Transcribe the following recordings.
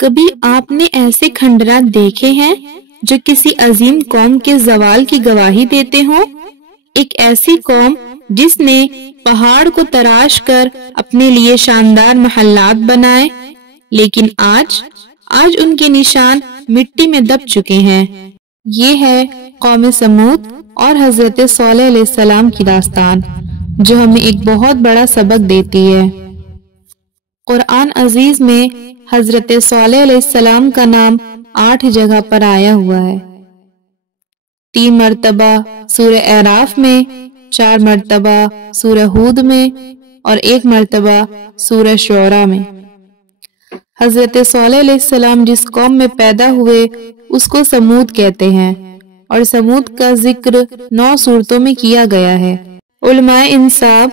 کبھی آپ نے ایسے کھنڈرات دیکھے ہیں جو کسی عظیم قوم کے زوال کی گواہی دیتے ہوں؟ ایک ایسی قوم جس نے پہاڑ کو تراش کر اپنے لیے شاندار محلات بنائے، لیکن آج ان کے نشان مٹی میں دب چکے ہیں۔ یہ ہے قوم سمود اور حضرت صالح علیہ السلام کی داستان، جو ہمیں ایک بہت بڑا سبق دیتی ہے۔ قرآن عزیز میں حضرت صالح علیہ السلام کا نام 8 جگہ پر آیا ہوا ہے۔ 3 مرتبہ سورہ اعراف میں، 4 مرتبہ سورہ ہود میں اور 1 مرتبہ سورہ شعراء میں۔ حضرت صالح علیہ السلام جس قوم میں پیدا ہوئے اس کو سمود کہتے ہیں، اور سمود کا ذکر 9 سورتوں میں کیا گیا ہے۔ علماء انساب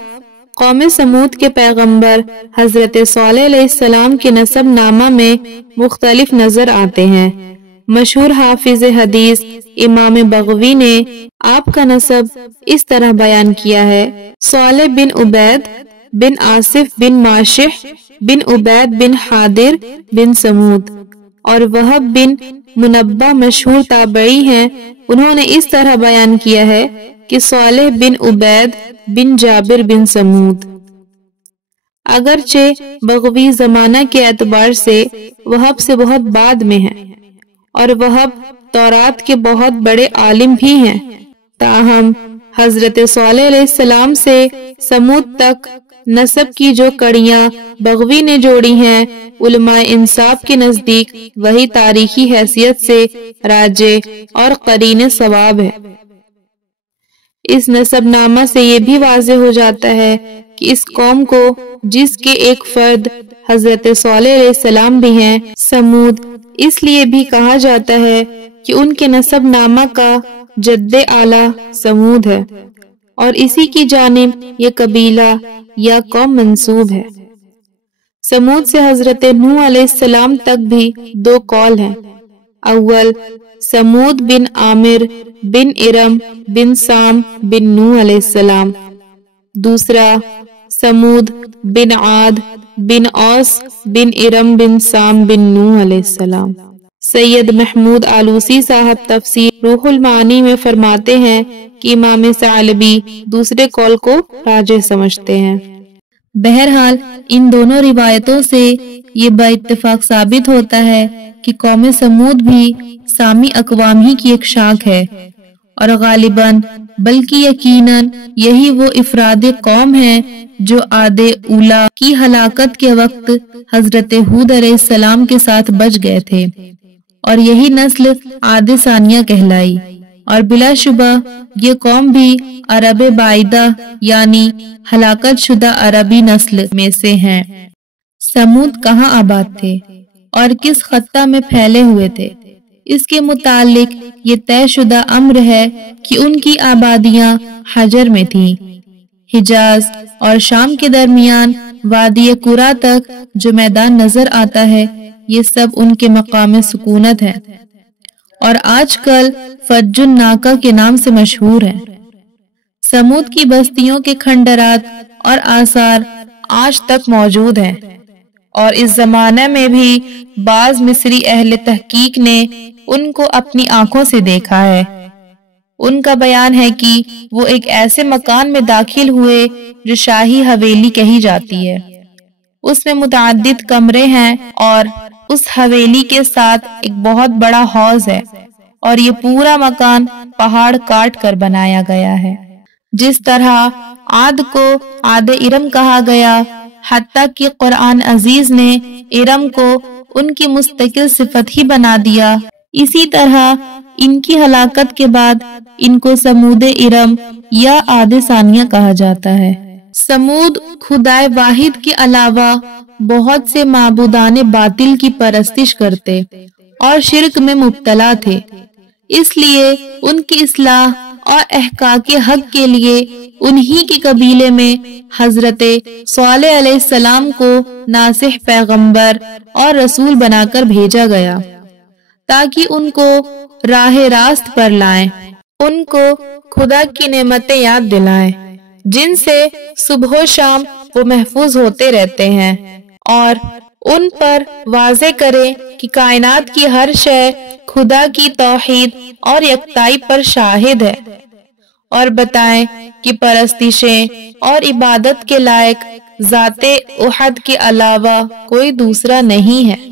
قوم سمود کے پیغمبر حضرت صالح علیہ السلام کے نسب نامہ میں مختلف نظر آتے ہیں۔ مشہور حافظ حدیث امام بغوی نے آپ کا نسب اس طرح بیان کیا ہے: صالح بن عبید بن آصف بن ماشح بن عبید بن حادر بن سمود۔ اور وہب بن منبہ مشہور تابعی ہیں، انہوں نے اس طرح بیان کیا ہے کہ صالح بن عبید بن جابر بن سمود۔ اگرچہ بغوی زمانہ کے اعتبار سے وہب سے بہت بعد میں ہے، اور وہب تورات کے بہت بڑے عالم بھی ہیں، تاہم حضرت صالح علیہ السلام سے سمود تک نسب کی جو کڑیاں بغوی نے جوڑی ہیں، علماء انصاف کے نزدیک وہی تاریخی حیثیت سے راجح اور قرین ثواب ہے۔ اس نسب نامہ سے یہ بھی واضح ہو جاتا ہے کہ اس قوم کو، جس کے ایک فرد حضرت صالح علیہ السلام بھی ہیں، سمود اس لیے بھی کہا جاتا ہے کہ ان کے نسب نامہ کا جد اعلیٰ سمود ہے، اور اسی کی جانب یہ قبیلہ یا قوم منسوب ہے۔ سمود سے حضرت نوح علیہ السلام تک بھی 2 قول ہیں۔ اول، سمود بن عامر بن ارم بن سام بن نوح علیہ السلام۔ دوسرا، سمود بن عاد بن اوس بن ارم بن سام بن نوح علیہ السلام۔ سید محمود آلوسی صاحب تفسیر روح المعانی میں فرماتے ہیں کہ امام ثعلبی دوسرے قول کو راجح سمجھتے ہیں۔ بہرحال ان دونوں روایتوں سے یہ باتفاق ثابت ہوتا ہے کہ قوم سمود بھی سامی اقوام ہی کی ایک شاخ ہے، اور غالباً بلکہ یقیناً یہی وہ افراد قوم ہیں جو عاد اولیٰ کی ہلاکت کے وقت حضرت ہود علیہ السلام کے ساتھ بچ گئے تھے، اور یہی نسل عاد ثانیہ کہلائی، اور بلا شبہ یہ قوم بھی عرب بعیدہ یعنی ہلاکت شدہ عربی نسل میں سے ہیں۔ سمود کہاں آباد تھے اور کس خطہ میں پھیلے ہوئے تھے؟ اس کے متعلق یہ طے شدہ امر ہے کہ ان کی آبادیاں حجر میں تھیں۔ حجاز اور شام کے درمیان وادی قرا تک جو میدان نظر آتا ہے، یہ سب ان کے مقام سکونت ہے، اور آج کل فج الناقہ کے نام سے مشہور ہے۔ سمود کی بستیوں کے کھنڈرات اور آثار آج تک موجود ہیں، اور اس زمانے میں بھی بعض مصری اہل تحقیق نے ان کو اپنی آنکھوں سے دیکھا ہے۔ ان کا بیان ہے کہ وہ ایک ایسے مکان میں داخل ہوئے جو شاہی حویلی کہی جاتی ہے۔ اس میں متعدد کمرے ہیں، اور اس حویلی کے ساتھ ایک بہت بڑا حوض ہے، اور یہ پورا مکان پہاڑ کاٹ کر بنایا گیا ہے۔ جس طرح عاد کو عاد ارم کہا گیا، حتیٰ کہ قرآن عزیز نے ارم کو ان کی مستقل صفت ہی بنا دیا، اسی طرح ان کی ہلاکت کے بعد ان کو سمود ارم یا عاد ثانیہ کہا جاتا ہے۔ سمود خدائے واحد کے علاوہ بہت سے معبودان باطل کی پرستش کرتے اور شرک میں مبتلا تھے، اس لیے ان کی اصلاح اور احقاق حق کے لیے انہی کے قبیلے میں حضرت صالح علیہ السلام کو ناصح پیغمبر اور رسول بنا کر بھیجا گیا، تاکہ ان کو راہ راست پر لائیں، ان کو خدا کی نعمتیں یاد دلائیں جن سے صبح و شام وہ محفوظ ہوتے رہتے ہیں، اور ان پر واضح کرے کہ کائنات کی ہر شے خدا کی توحید اور یکتائی پر شاہد ہے، اور بتائیں کہ پرستشیں اور عبادت کے لائق ذات احد کے علاوہ کوئی دوسرا نہیں ہے۔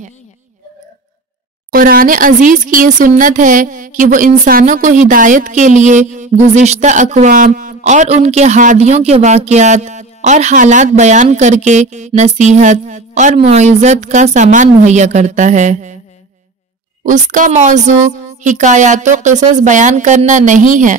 قرآن عزیز کی یہ سنت ہے کہ وہ انسانوں کو ہدایت کے لیے گزشتہ اقوام اور ان کے ہادیوں کے واقعات اور حالات بیان کر کے نصیحت اور موعظت کا سامان مہیا کرتا ہے۔ اس کا موضوع حکایات و قصص بیان کرنا نہیں ہے،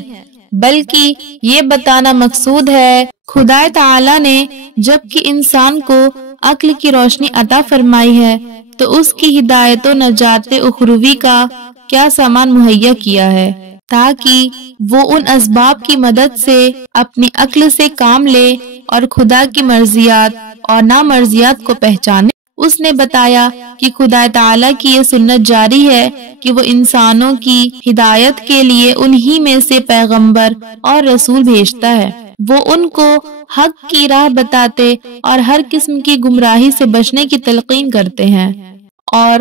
بلکہ یہ بتانا مقصود ہے خدا تعالی نے جب کہ انسان کو عقل کی روشنی عطا فرمائی ہے تو اس کی ہدایت و نجات اخروی کا کیا سامان مہیا کیا ہے، تاکہ وہ ان اسباب کی مدد سے اپنی عقل سے کام لے اور خدا کی مرضیات اور نامرضیات کو پہچانے۔ اس نے بتایا کہ خدا تعالی کی یہ سنت جاری ہے کہ وہ انسانوں کی ہدایت کے لیے انہی میں سے پیغمبر اور رسول بھیجتا ہے۔ وہ ان کو حق کی راہ بتاتے اور ہر قسم کی گمراہی سے بچنے کی تلقین کرتے ہیں، اور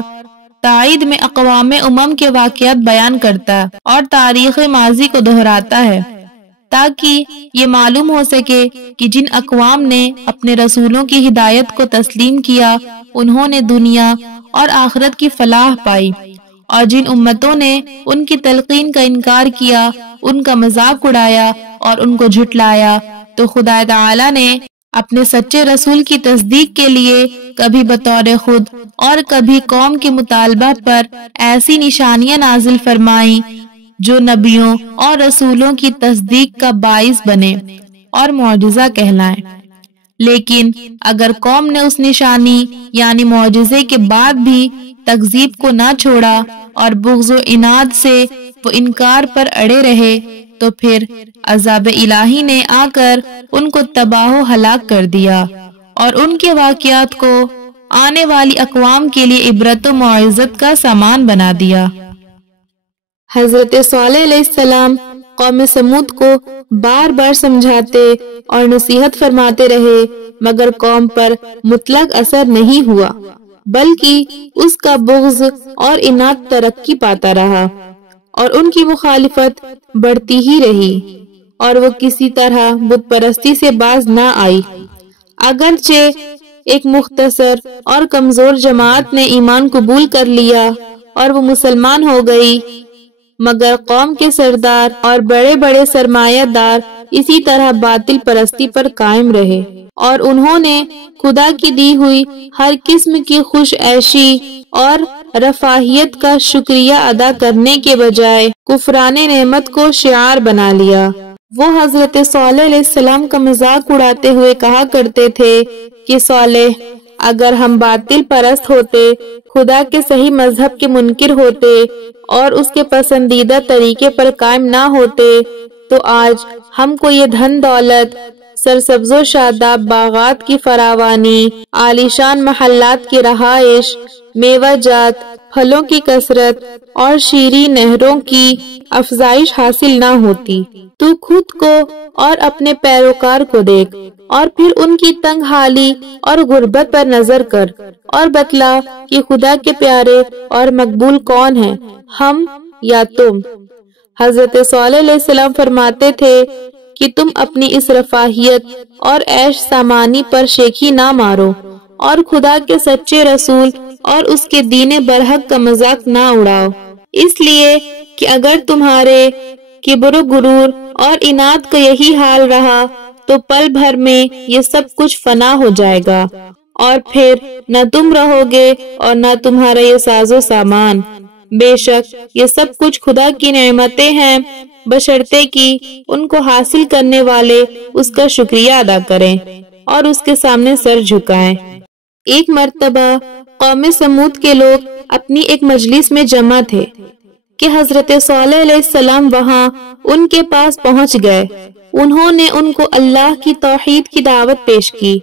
تائید میں اقوام امم کے واقعات بیان کرتا اور تاریخ ماضی کو دہراتا ہے، تاکہ یہ معلوم ہو سکے کہ جن اقوام نے اپنے رسولوں کی ہدایت کو تسلیم کیا انہوں نے دنیا اور آخرت کی فلاح پائی، اور جن امتوں نے ان کی تلقین کا انکار کیا، ان کا مذاق اڑایا اور ان کو جھٹلایا، تو خدا تعالی نے اپنے سچے رسول کی تصدیق کے لیے کبھی بطور خود اور کبھی قوم کے مطالبہ پر ایسی نشانیاں نازل فرمائیں جو نبیوں اور رسولوں کی تصدیق کا باعث بنے اور معجزہ کہلائیں۔ لیکن اگر قوم نے اس نشانی یعنی معجزے کے بعد بھی تکذیب کو نہ چھوڑا اور بغض و عناد سے وہ انکار پر اڑے رہے تو پھر عذاب الہی نے آ کر ان کو تباہ و ہلاک کر دیا اور ان کے واقعات کو آنے والی اقوام کے لیے عبرت و موعظت کا سامان بنا دیا۔ حضرت صالح علیہ السلام قوم سمود کو بار بار سمجھاتے اور نصیحت فرماتے رہے، مگر قوم پر مطلق اثر نہیں ہوا، بلکہ اس کا بغض اور عناد ترقی پاتا رہا اور ان کی مخالفت بڑھتی ہی رہی، اور وہ کسی طرح بت پرستی سے باز نہ آئی۔ اگرچہ ایک مختصر اور کمزور جماعت نے ایمان قبول کر لیا اور وہ مسلمان ہو گئی، مگر قوم کے سردار اور بڑے بڑے سرمایہ دار اسی طرح باطل پرستی پر قائم رہے، اور انہوں نے خدا کی دی ہوئی ہر قسم کی خوش عیشی اور رفاہیت کا شکریہ ادا کرنے کے بجائے کفران نعمت کو شعار بنا لیا۔ وہ حضرت صالح علیہ السلام کا مذاق اڑاتے ہوئے کہا کرتے تھے کہ صالح، اگر ہم باطل پرست ہوتے، خدا کے صحیح مذہب کے منکر ہوتے اور اس کے پسندیدہ طریقے پر قائم نہ ہوتے تو آج ہم کو یہ دھن دولت، سرسبز و شاداب باغات کی فراوانی، عالیشان محلات کی رہائش، میوہ جات، پھلوں کی کثرت اور شیریں نہروں کی افزائش حاصل نہ ہوتی۔ تو خود کو اور اپنے پیروکار کو دیکھ اور پھر ان کی تنگ حالی اور غربت پر نظر کر اور بتلا کہ خدا کے پیارے اور مقبول کون ہیں، ہم یا تم۔ حضرت صالح علیہ السلام فرماتے تھے کہ تم اپنی اس رفاہیت اور عیش سامانی پر شیخی نہ مارو اور خدا کے سچے رسول اور اس کے دین برحق کا مذاق نہ اڑاؤ، اس لیے کہ اگر تمہارے کبر و غرور اور عناد کا یہی حال رہا تو پل بھر میں یہ سب کچھ فنا ہو جائے گا، اور پھر نہ تم رہو گے اور نہ تمہارا یہ ساز و سامان۔ بے شک یہ سب کچھ خدا کی نعمتیں ہیں، بشرطے کہ ان کو حاصل کرنے والے اس کا شکریہ ادا کریں اور اس کے سامنے سر جھکائیں۔ ایک مرتبہ قوم سمود کے لوگ اپنی ایک مجلس میں جمع تھے کہ حضرت صالح علیہ السلام وہاں ان کے پاس پہنچ گئے۔ انہوں نے ان کو اللہ کی توحید کی دعوت پیش کی،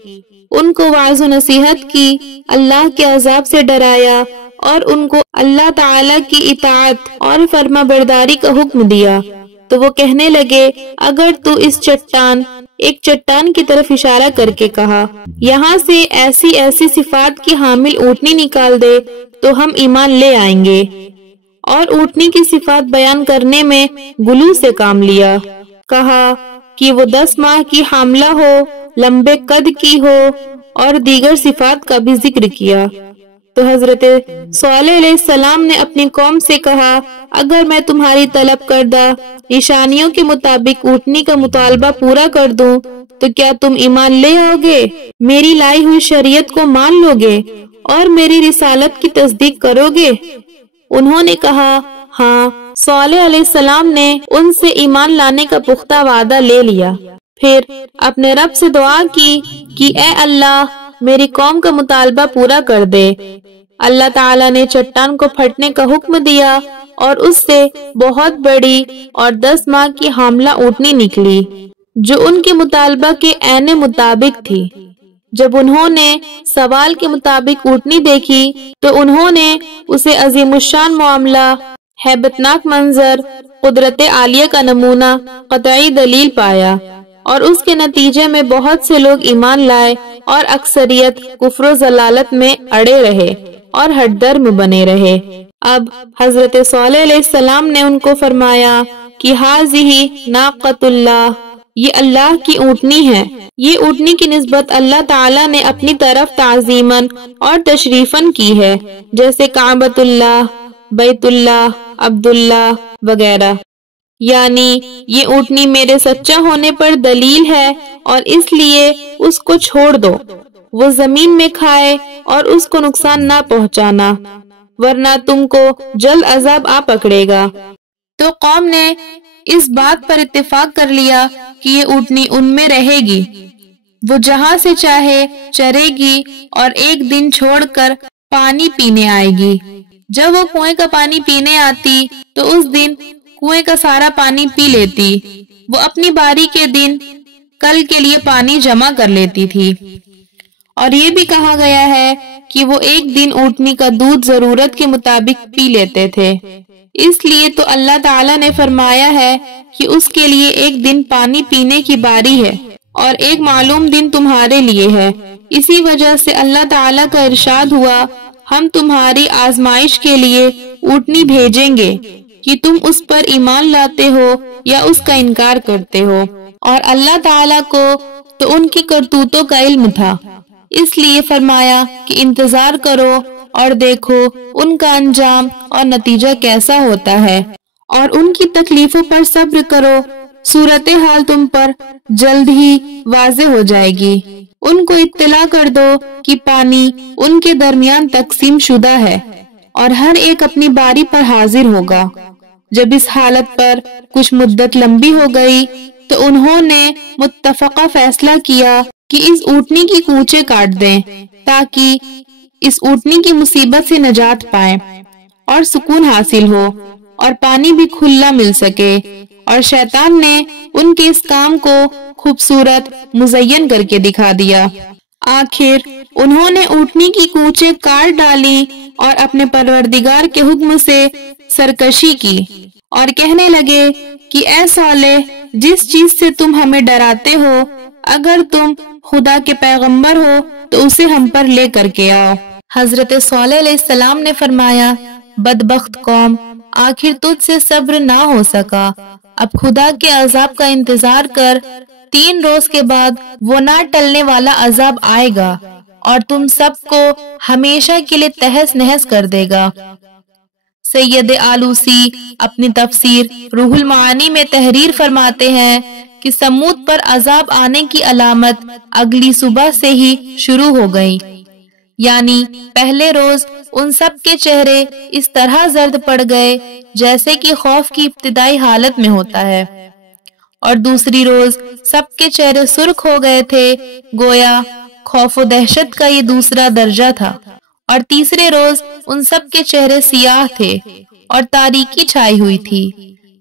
ان کو وعظ و نصیحت کی، اللہ کے عذاب سے ڈرایا اور ان کو اللہ تعالی کی اطاعت اور فرما برداری کا حکم دیا۔ تو وہ کہنے لگے، اگر تو اس چٹان ایک چٹان کی طرف اشارہ کر کے کہا، یہاں سے ایسی ایسی صفات کی حامل اونٹنی نکال دے تو ہم ایمان لے آئیں گے۔ اور اونٹنی کی صفات بیان کرنے میں گلو سے کام لیا، کہا کہ وہ 10 ماہ کی حاملہ ہو، لمبے قد کی ہو، اور دیگر صفات کا بھی ذکر کیا۔ تو حضرت صالح علیہ السلام نے اپنی قوم سے کہا، اگر میں تمہاری طلب کردہ نشانیوں کے مطابق اونٹنی کا مطالبہ پورا کر دوں تو کیا تم ایمان لے آؤ گے، میری لائی ہوئی شریعت کو مان لو گے اور میری رسالت کی تصدیق کرو گے؟ انہوں نے کہا ہاں۔ صالح علیہ السلام نے ان سے ایمان لانے کا پختہ وعدہ لے لیا، پھر اپنے رب سے دعا کی کہ اے اللہ میری قوم کا مطالبہ پورا کر دے۔ اللہ تعالیٰ نے چٹان کو پھٹنے کا حکم دیا اور اس سے بہت بڑی اور 10 ماہ کی حاملہ اونٹنی نکلی جو ان کے مطالبہ کے عین مطابق تھی۔ جب انہوں نے سوال کے مطابق اونٹنی دیکھی تو انہوں نے اسے عظیم الشان معاملہ، ہیبتناک منظر، قدرت عالیہ کا نمونہ، قطعی دلیل پایا، اور اس کے نتیجے میں بہت سے لوگ ایمان لائے اور اکثریت کفر و ضلالت میں اڑے رہے اور ہٹ درم بنے رہے۔ اب حضرت صالح علیہ السلام نے ان کو فرمایا کہ ہاذہ ناقۃ اللہ، یہ اللہ کی اونٹنی ہے۔ یہ اونٹنی کی نسبت اللہ تعالیٰ نے اپنی طرف تعظیماً اور تشریفاً کی ہے، جیسے کعبۃ اللہ، بیت اللہ، عبداللہ وغیرہ، یعنی یہ اونٹنی میرے سچا ہونے پر دلیل ہے اور اس لیے اس کو چھوڑ دو، وہ زمین میں کھائے اور اس کو نقصان نہ پہنچانا، ورنہ تم کو جلد عذاب آ پکڑے گا۔ تو قوم نے اس بات پر اتفاق کر لیا کہ یہ اونٹنی ان میں رہے گی، وہ جہاں سے چاہے چرے گی اور ایک دن چھوڑ کر پانی پینے آئے گی۔ جب وہ کنویں کا پانی پینے آتی تو اس دن کنویں کا سارا پانی پی لیتی، وہ اپنی باری کے دن کل کے لیے پانی جمع کر لیتی تھی۔ اور یہ بھی کہا گیا ہے کہ وہ ایک دن اونٹنی کا دودھ ضرورت کے مطابق پی لیتے تھے، اس لیے تو اللہ تعالیٰ نے فرمایا ہے کہ اس کے لیے ایک دن پانی پینے کی باری ہے اور ایک معلوم دن تمہارے لیے ہے۔ اسی وجہ سے اللہ تعالیٰ کا ارشاد ہوا، ہم تمہاری آزمائش کے لیے اونٹنی بھیجیں گے کہ تم اس پر ایمان لاتے ہو یا اس کا انکار کرتے ہو۔ اور اللہ تعالیٰ کو تو ان کی کرتوتوں کا علم تھا، اس لیے فرمایا کہ انتظار کرو اور دیکھو ان کا انجام اور نتیجہ کیسا ہوتا ہے، اور ان کی تکلیفوں پر صبر کرو، صورتحال تم پر جلد ہی واضح ہو جائے گی۔ ان کو اطلاع کر دو کہ پانی ان کے درمیان تقسیم شدہ ہے اور ہر ایک اپنی باری پر حاضر ہوگا۔ جب اس حالت پر کچھ مدت لمبی ہو گئی تو انہوں نے متفقہ فیصلہ کیا کہ اس اونٹنی کی کونچیں کاٹ دیں تاکہ اس اونٹنی کی مصیبت سے نجات پائیں اور سکون حاصل ہو اور پانی بھی کھلا مل سکے۔ اور شیطان نے ان کے اس کام کو خوبصورت مزین کر کے دکھا دیا۔ آخر انہوں نے اونٹنی کی کونچیں کاٹ ڈالی اور اپنے پروردگار کے حکم سے سرکشی کی اور کہنے لگے کہ اے صالح، جس چیز سے تم ہمیں ڈراتے ہو، اگر تم خدا کے پیغمبر ہو تو اسے ہم پر لے کر کے آؤ۔ حضرت صالح علیہ السلام نے فرمایا، بدبخت قوم، آخر تجھ سے صبر نہ ہو سکا، اب خدا کے عذاب کا انتظار کر، 3 روز کے بعد وہ نہ ٹلنے والا عذاب آئے گا اور تم سب کو ہمیشہ کے لیے تہس نہس کر دے گا۔ سید آلوسی اپنی تفسیر روح المعانی میں تحریر فرماتے ہیں کہ سمود پر عذاب آنے کی علامت اگلی صبح سے ہی شروع ہو گئی، یعنی پہلے روز ان سب کے چہرے اس طرح زرد پڑ گئے جیسے کہ خوف کی ابتدائی حالت میں ہوتا ہے، اور دوسری روز سب کے چہرے سرخ ہو گئے تھے، گویا خوف و دہشت کا یہ دوسرا درجہ تھا، اور تیسرے روز ان سب کے چہرے سیاہ تھے اور تاریکی چھائی ہوئی تھی۔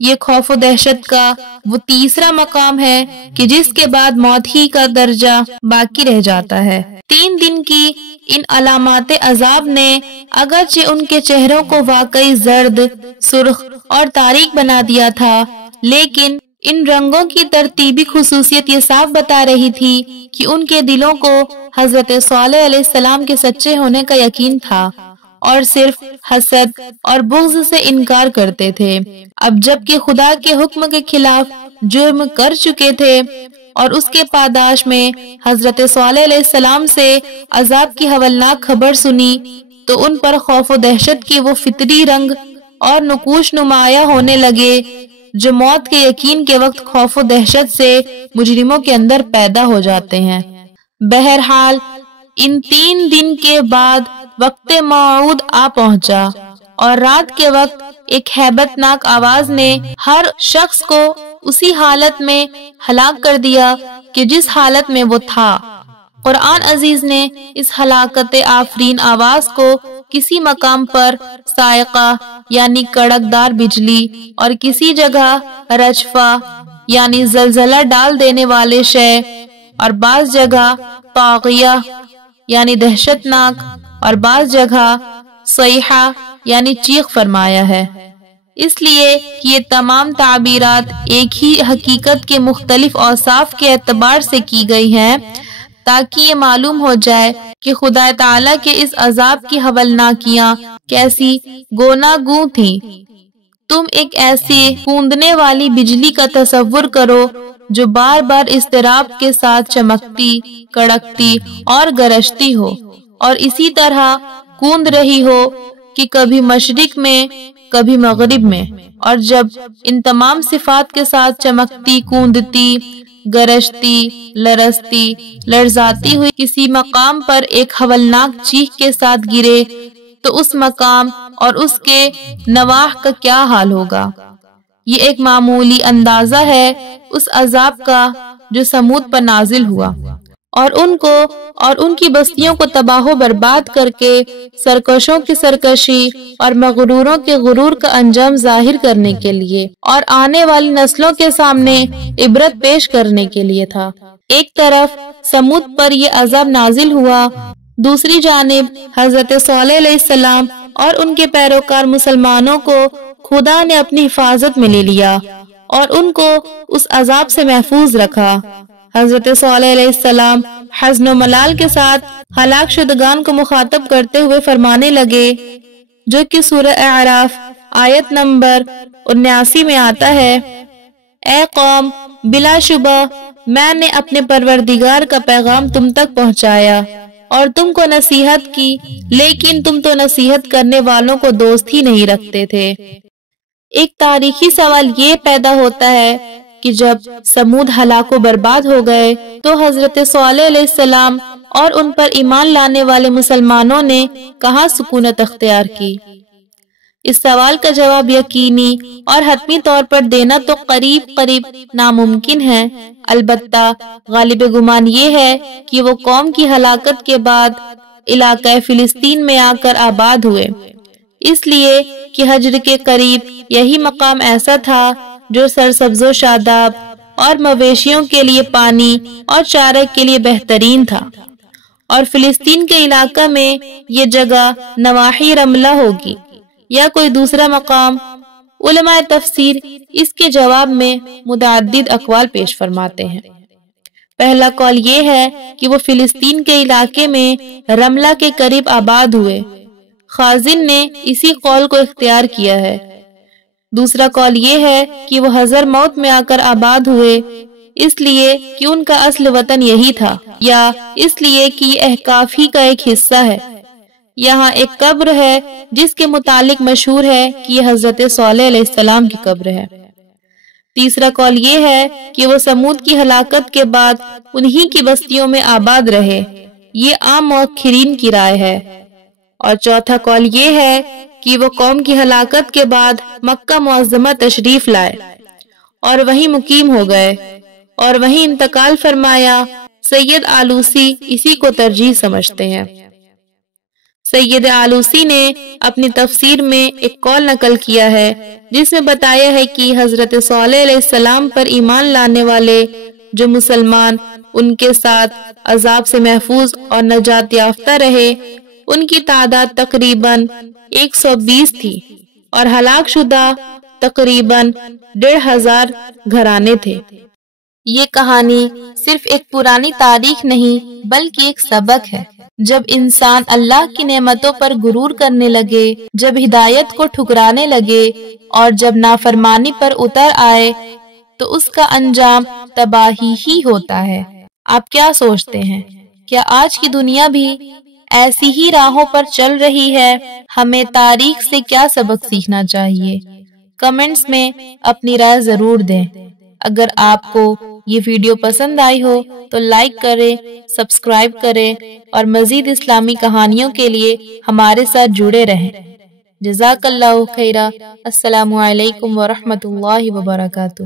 یہ خوف و دہشت کا وہ تیسرا مقام ہے کہ جس کے بعد موت ہی کا درجہ باقی رہ جاتا ہے۔ 3 دن کی ان علامات عذاب نے اگرچہ ان کے چہروں کو واقعی زرد، سرخ اور تاریک بنا دیا تھا، لیکن ان رنگوں کی ترتیبی خصوصیت یہ صاف بتا رہی تھی کہ ان کے دلوں کو حضرت صالح علیہ السلام کے سچے ہونے کا یقین تھا اور صرف حسد اور بغض سے انکار کرتے تھے۔ اب جب کہ خدا کے حکم کے خلاف جرم کر چکے تھے اور اس کے پاداش میں حضرت صالح علیہ السلام سے عذاب کی ہولناک خبر سنی تو ان پر خوف و دہشت کی وہ فطری رنگ اور نقوش نمایاں ہونے لگے جو موت کے یقین کے وقت خوف و دہشت سے مجرموں کے اندر پیدا ہو جاتے ہیں۔ بہرحال ان 3 دن کے بعد وقت موعود آ پہنچا اور رات کے وقت ایک ہیبت ناک آواز نے ہر شخص کو اسی حالت میں ہلاک کر دیا کہ جس حالت میں وہ تھا۔ قرآن عزیز نے اس ہلاکت آفرین آواز کو کسی مقام پر صاعقہ یعنی کڑکدار بجلی اور کسی جگہ رجفہ یعنی زلزلہ ڈال دینے والے شے اور بعض جگہ طاغیہ یعنی دہشت ناک اور بعض جگہ صیحہ یعنی چیخ فرمایا ہے، اس لیے کہ یہ تمام تعبیرات ایک ہی حقیقت کے مختلف اوصاف کے اعتبار سے کی گئی ہیں تاکہ یہ معلوم ہو جائے کہ خدا تعالیٰ کے اس عذاب کی ہولناکیاں کیسی گوناگوں تھیں۔ تم ایک ایسی پھوندنے والی بجلی کا تصور کرو جو بار بار اضطراب کے ساتھ چمکتی، کڑکتی اور گرجتی ہو اور اسی طرح کوند رہی ہو کہ کبھی مشرق میں کبھی مغرب میں، اور جب ان تمام صفات کے ساتھ چمکتی، کوندتی، گرجتی، لرزتی، لرزاتی ہوئی کسی مقام پر ایک ہولناک چیخ کے ساتھ گرے تو اس مقام اور اس کے نواح کا کیا حال ہوگا؟ یہ ایک معمولی اندازہ ہے اس عذاب کا جو سمود پر نازل ہوا اور ان کی بستیوں کو تباہ و برباد کر کے سرکشوں کی سرکشی اور مغروروں کے غرور کا انجام ظاہر کرنے کے لیے اور آنے والی نسلوں کے سامنے عبرت پیش کرنے کے لیے تھا۔ ایک طرف سمود پر یہ عذاب نازل ہوا، دوسری جانب حضرت صالح علیہ السلام اور ان کے پیروکار مسلمانوں کو خدا نے اپنی حفاظت میں لے لیا اور ان کو اس عذاب سے محفوظ رکھا۔ حضرت صالح علیہ السلام حزن و ملال کے ساتھ ہلاک شدگان کو مخاطب کرتے ہوئے فرمانے لگے، جو کہ سورہ اعراف آیت نمبر 79 میں آتا ہے، اے قوم، بلا شبہ میں نے اپنے پروردگار کا پیغام تم تک پہنچایا اور تم کو نصیحت کی، لیکن تم تو نصیحت کرنے والوں کو دوست ہی نہیں رکھتے تھے۔ ایک تاریخی سوال یہ پیدا ہوتا ہے کہ جب سمود ہلاک و برباد ہو گئے تو حضرت صالح علیہ السلام اور ان پر ایمان لانے والے مسلمانوں نے کہاں سکونت اختیار کی؟ اس سوال کا جواب یقینی اور حتمی طور پر دینا تو قریب ناممکن ہے، البتہ غالب گمان یہ ہے کہ وہ قوم کی ہلاکت کے بعد علاقہ فلسطین میں آ کر آباد ہوئے، اس لیے کہ حجر کے قریب یہی مقام ایسا تھا جو سرسبز و شاداب اور مویشیوں کے لیے پانی اور چارہ کے لیے بہترین تھا، اور فلسطین کے علاقہ میں یہ جگہ نواحی رملہ ہوگی یا کوئی دوسرا مقام۔ علماء تفسیر اس کے جواب میں متعدد اقوال پیش فرماتے ہیں۔ پہلا قول یہ ہے کہ وہ فلسطین کے علاقے میں رملہ کے قریب آباد ہوئے، خازن نے اسی قول کو اختیار کیا ہے۔ دوسرا قول یہ ہے کہ وہ حضر موت میں آ کر آباد ہوئے، اس لیے کہ ان کا اصل وطن یہی تھا، یا اس لیے کہ یہ احقاف ہی کا ایک حصہ ہے۔ یہاں ایک قبر ہے جس کے متعلق مشہور ہے کہ یہ حضرت صالح علیہ السلام کی قبر ہے۔ تیسرا قول یہ ہے کہ وہ سمود کی ہلاکت کے بعد انہی کی بستیوں میں آباد رہے، یہ عام مؤخرین کی رائے ہے۔ اور چوتھا قول یہ ہے کہ وہ قوم کی ہلاکت کے بعد مکہ معظمہ تشریف لائے اور وہیں مقیم ہو گئے اور وہیں انتقال فرمایا۔ سید آلوسی اسی کو ترجیح سمجھتے ہیں۔ سید آلوسی نے اپنی تفسیر میں ایک قول نقل کیا ہے جس میں بتایا ہے کہ حضرت صالح علیہ السلام پر ایمان لانے والے جو مسلمان ان کے ساتھ عذاب سے محفوظ اور نجات یافتہ رہے، ان کی تعداد تقریباً 120 تھی، اور ہلاک شدہ تقریباً 1500 گھرانے تھے۔ یہ کہانی صرف ایک پرانی تاریخ نہیں بلکہ ایک سبق ہے۔ جب انسان اللہ کی نعمتوں پر غرور کرنے لگے، جب ہدایت کو ٹھکرانے لگے اور جب نافرمانی پر اتر آئے تو اس کا انجام تباہی ہی ہوتا ہے۔ آپ کیا سوچتے ہیں؟ کیا آج کی دنیا بھی ایسی ہی راہوں پر چل رہی ہے؟ ہمیں تاریخ سے کیا سبق سیکھنا چاہیے؟ کمنٹس میں اپنی رائے ضرور دیں۔ اگر آپ کو یہ ویڈیو پسند آئی ہو تو لائک کریں، سبسکرائب کریں اور مزید اسلامی کہانیوں کے لیے ہمارے ساتھ جڑے رہیں۔ جزاک اللہ خیرہ۔ السلام علیکم ورحمۃ اللہ وبرکاتہ۔